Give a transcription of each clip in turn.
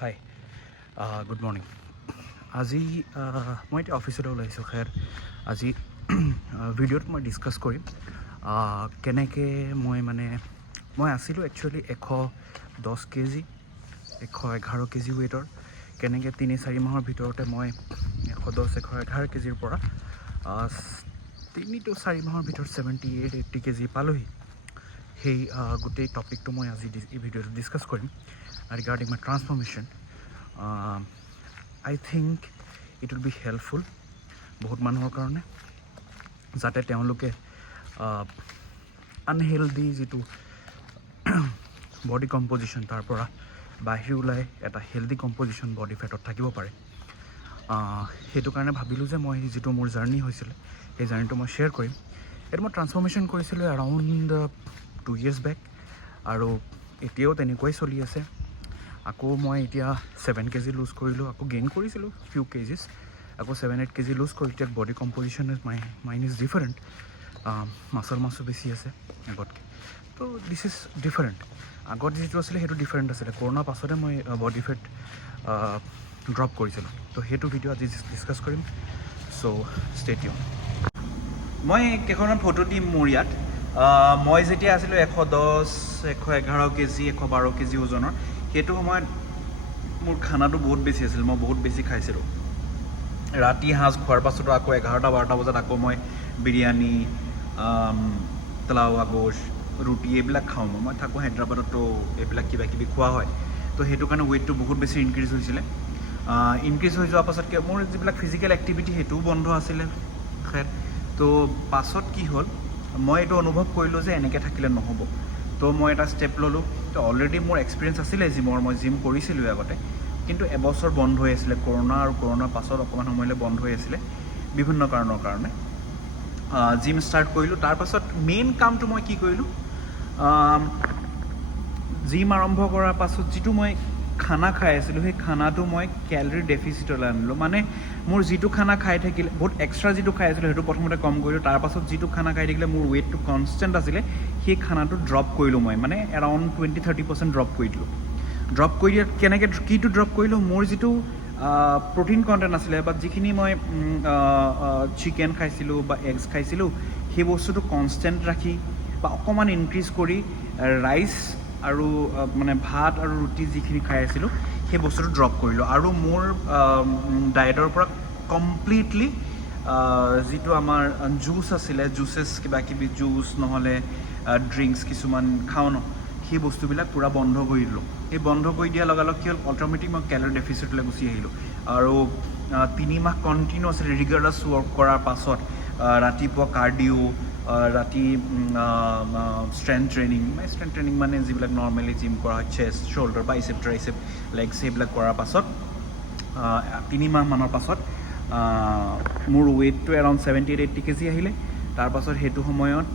Hi good morning. আজি মই এতিয়া অফিচলৈ ওলাইছোঁ। খেৰ আজি ভিডিঅ'ত মই ডিছকাছ কৰিম কেনেকৈ মই আছিলোঁ একচুৱেলি 110 কেজি 111 কেজি ৱেইটৰ। কেনেকৈ 3-4 মাহৰ ভিতৰতে মই 110-111 কেজিৰ পৰা 3-4 মাহৰ ভিতৰত 78-80 কেজি পালোহি। সেই গোটেই টপিকটো মই আজি এই ভিডিঅ'টো ডিছকাছ কৰিম regarding my transformation. I think it will be helpful বহুত মানুহৰ কাৰণে, যাতে তেওঁলোকে আনহেল্ডি যিটো বডি কম্পজিশ্যন তাৰ পৰা বাহিৰ ওলাই এটা হেল্ডি কম্পজিশ্যন বডি ফেটত থাকিব পাৰে। সেইটো কাৰণে ভাবিলোঁ যে মই যিটো মোৰ জাৰ্ণি হৈছিলে সেই জাৰ্ণিটো মই শ্বেয়াৰ কৰিম। এইটো মই ট্ৰান্সফৰ্মেশ্যন কৰিছিলোঁ এৰাউণ্ড 2 years বেক, আৰু এতিয়াও তেনেকুৱাই চলি আছে। আকৌ মই এতিয়া 7 কেজি লুজ কৰিলোঁ, আকৌ গেইন কৰিছিলোঁ ফিউ কেজিছ, আকৌ 7-8 কেজি লুজ কৰি এতিয়া body composition mine is different. মাছো বেছি আছে আগতকৈ। তো দিছ ইজ ডিফাৰেণ্ট। আগত যিটো আছিলে সেইটো ডিফাৰেণ্ট আছিলে। কৰোণাৰ পাছতে মই বডি ফেট ড্ৰপ কৰিছিলোঁ। তো সেইটো ভিডিঅ' আজি ডিছকাছ কৰিম। চ' ষ্টে টিউন। মই কেইখনমান ফটো দিম মোৰ ইয়াত। মই যেতিয়া আছিলোঁ 110-111 কেজি 112 কেজি ওজনৰ, সেইটো সময়ত মোৰ খানাটো বহুত বেছি আছিল। মই বহুত বেছি খাইছিলোঁ। ৰাতি সাঁজ খোৱাৰ পাছতো আকৌ 11-12 বজাত আকৌ মই বিৰিয়ানী, পোলাও, আগোছ, ৰুটি এইবিলাক খাওঁ। মই থাকোঁ হায়দৰাবাদতো, এইবিলাক কিবাকিবি খোৱা হয়। তো সেইটো কাৰণে ৱেইটটো বহুত বেছি ইনক্ৰিজ হৈছিলে। ইনক্ৰিজ হৈ যোৱাৰ পাছতকৈ মোৰ যিবিলাক ফিজিকেল এক্টিভিটি সেইটোও বন্ধ আছিলে। তো পাছত কি হ'ল, মই এইটো অনুভৱ কৰিলোঁ যে এনেকৈ থাকিলে নহ'ব। তো মই এটা ষ্টেপ ল'লোঁ। তো অলৰেডি মোৰ এক্সপিৰিয়েঞ্চ আছিলে জিমৰ, মই জিম কৰিছিলোঁ আগতে, কিন্তু এবছৰ বন্ধ হৈ আছিলে। কৰোণাৰ পাছত অকণমান সময়লৈ বন্ধ হৈ আছিলে বিভিন্ন কাৰণৰ কাৰণে। জিম ষ্টাৰ্ট কৰিলোঁ। তাৰপাছত মেইন কামটো মই কি কৰিলোঁ, জিম আৰম্ভ কৰাৰ পাছত যিটো মই খানা খাই আছিলোঁ সেই খানাটো মই কেলৰি ডেফিচিটলৈ আনিলোঁ। মানে মোৰ যিটো খানা খাই থাকিলে বহুত এক্সট্ৰা যিটো খাই আছিলোঁ সেইটো প্ৰথমতে কম কৰিলোঁ। তাৰপাছত যিটো খানা খাই থাকিলে মোৰ ৱেইটটো কনষ্টেণ্ট আছিলে সেই খানাটো ড্ৰপ কৰিলোঁ। মই মানে এৰাউণ্ড 20-30% ড্ৰপ কৰি দিলোঁ। ড্ৰপ কৰি দিয়াত কেনেকৈ কিটো ড্ৰপ কৰিলোঁ, মোৰ যিটো প্ৰ'টিন কণ্টেণ্ট আছিলে বা যিখিনি মই চিকেন খাইছিলোঁ বা এগছ খাইছিলোঁ সেই বস্তুটো কনষ্টেণ্ট ৰাখি বা অকণমান ইনক্ৰিজ কৰি ৰাইচ আৰু মানে ভাত আৰু ৰুটি যিখিনি খাই আছিলোঁ সেই বস্তুটো ড্ৰপ কৰিলোঁ। আৰু মোৰ ডায়েটৰ পৰা কমপ্লিটলি যিটো আমাৰ জুচ আছিলে, জুচেছ কিবাকিবি জুচ নহ'লে ড্ৰিংকছ কিছুমান খাওঁ ন, সেই বস্তুবিলাক পূৰা বন্ধ কৰি দিলোঁ। সেই বন্ধ কৰি দিয়াৰ লগে লগে কি হ'ল, অট'মেটিক মই কেলৰি ডেফিচিটলৈ গুচি আহিলোঁ। আৰু 3 মাহ কণ্টিনিউৱাছলি ৰিগুলাৰ ৱৰ্ক কৰাৰ পাছত ৰাতিপুৱা কাৰ্ডিঅ', ৰাতি ষ্ট্ৰেংথ ট্ৰেইনিং মানে যিবিলাক নৰ্মেলি জিম কৰা হয়, চেষ্ট, শ্ব'ল্ডাৰ, বাইচেপ, ট্ৰাইচেপ, লেগছ, সেইবিলাক কৰাৰ পাছত 3 মাহমানৰ পাছত মোৰ ৱেইটটো এৰাউণ্ড 78-80 কেজি আহিলে। তাৰপাছত সেইটো সময়ত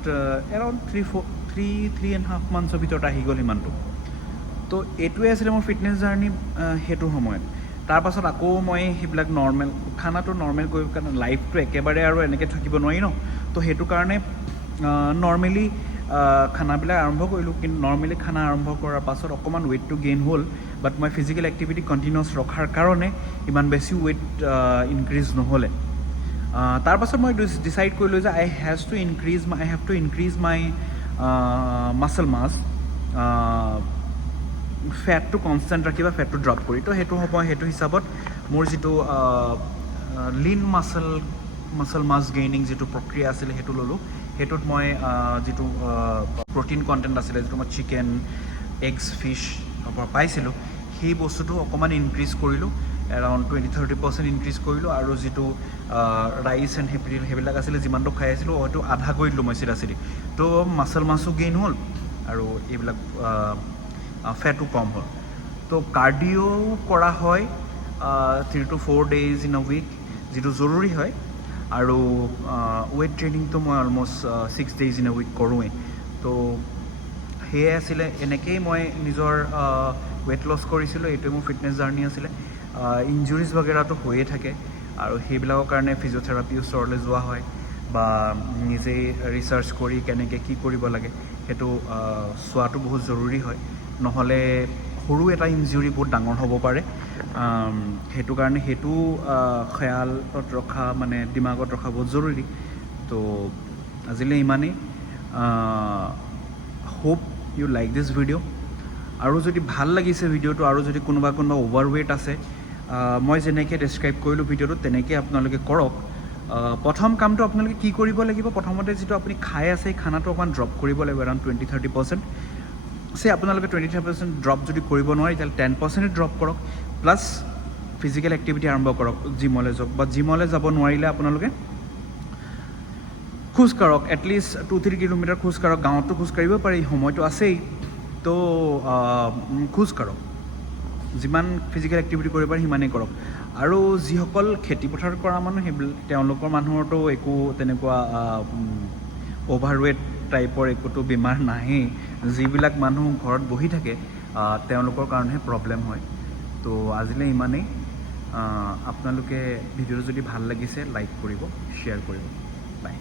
এৰাউণ্ড 3.5 মান্থছৰ ভিতৰত আহি গ'ল সিমানটো। তো এইটোৱে আছিলে মোৰ ফিটনেছ জাৰ্ণি সেইটো সময়ত। তাৰপাছত আকৌ মই সেইবিলাক খানাটো নৰ্মেল কৰিব কাৰণে, লাইফটো একেবাৰে আৰু এনেকৈ থাকিব নোৱাৰি ন, তো সেইটো কাৰণে নৰ্মেলি খানাবিলাক আৰম্ভ কৰিলোঁ। কিন্তু নৰ্মেলি খানা আৰম্ভ কৰাৰ পাছত অকণমান ৱেইটটো গেইন হ'ল, বাট মই ফিজিকেল এক্টিভিটি কণ্টিনিউৱাছ ৰখাৰ কাৰণে ইমান বেছি ৱেইট ইনক্ৰিজ নহ'লে। তাৰপাছত মই ডিচাইড কৰিলোঁ যে I have to increase my muscle mass, ফেটটো কনষ্টেণ্ট ৰাখি বা ফেটটো ড্ৰপ কৰি। তো সেইটো হিচাপত মোৰ যিটো লিন মাছল মাছ গেইনিং যিটো প্ৰক্ৰিয়া আছিলে সেইটো ল'লোঁ। সেইটোত মই যিটো প্ৰ'টিন কণ্টেণ্ট আছিলে, যিটো মই চিকেন, এগছ, ফিছ পৰা পাইছিলোঁ, সেই বস্তুটো অকণমান ইনক্ৰিজ কৰিলোঁ। এৰাউণ্ড 20-30% ইনক্ৰিজ কৰিলোঁ। আৰু যিটো ৰাইচ এণ্ড সেইবিলাক আছিলে যিমানটো খাই আছিলোঁ হয়তো আধা কৰি দিলোঁ মই চিধা। তো মাছো গেইন হ'ল আৰু এইবিলাক ফেটো কম হ'ল। তো কাৰ্ডিঅ' কৰা হয় 3-4 days ইন আ উইক, যিটো জৰুৰী হয়। আৰু ৱেইট ট্ৰেইনিংটো মই almost 6 days in a week কৰোঁৱেই। তো সেয়াই আছিলে। এনেকৈয়ে মই নিজৰ ৱেইট লছ কৰিছিলোঁ। এইটোৱে মোৰ ফিটনেছ জাৰ্ণি আছিলে। ইঞ্জুৰিজ বাগেৰাটো হৈয়ে থাকে, আৰু সেইবিলাকৰ কাৰণে ফিজিঅ'থেৰাপিৰ ওচৰলৈ যোৱা হয় বা নিজেই ৰিচাৰ্চ কৰি কেনেকৈ কি কৰিব লাগে সেইটো চোৱাটো বহুত জৰুৰী হয়। নহ'লে সৰু এটা ইনজুৰি বহুত ডাঙৰ হ'ব পাৰে সেইটো কাৰণে সেইটো খেয়ালত ৰখা মানে দিমাগত ৰখা বহুত জৰুৰী তো আজিলৈ ইমানেই hope you like this video' আৰু যদি ভাল লাগিছে ভিডিঅ'টো আৰু যদি কোনোবা অভাৰৱেইট আছে মই যেনেকৈ ডেছক্ৰাইব কৰিলোঁ ভিডিঅ'টোত তেনেকৈ আপোনালোকে কৰক প্ৰথম কামটো আপোনালোকে কি কৰিব লাগিব প্ৰথমতে যিটো আপুনি খাই আছে সেই খানাটো অকণমান ড্ৰপ কৰিব লাগিব এৰাউণ্ড 20-30% আপোনালোকে 20-30% ড্ৰপ যদি কৰিব নোৱাৰে তেতিয়াহ'লে 10% ড্ৰপ কৰক প্লাছ ফিজিকেল এক্টিভিটি আৰম্ভ কৰক জিমলৈ যাওক বা জিমলৈ যাব নোৱাৰিলে আপোনালোকে খোজ কাঢ়ক এটলিষ্ট 2-3 কিলোমিটাৰ খোজ কাঢ়ক গাঁৱতো খোজ কাঢ়িব পাৰি সময়টো আছেই তো খোজ কাঢ়ক যিমান ফিজিকেল এক্টিভিটি কৰিব পাৰে সিমানেই কৰক আৰু যিসকল খেতিপথাৰত কৰা মানুহ তেওঁলোকৰ মানুহৰতো একো তেনেকুৱা অভাৰৱেট টাইপৰ একোতো বেমাৰ নাহেই যিবিলাক মানুহ ঘৰত বহি থাকে তেওঁলোকৰ কাৰণেহে প্ৰব্লেম হয় তো আজিলৈ ইমানেই আপোনালোকে ভিডিঅ'টো যদি ভাল লাগিছে লাইক কৰিব শ্বেয়াৰ কৰিব বাই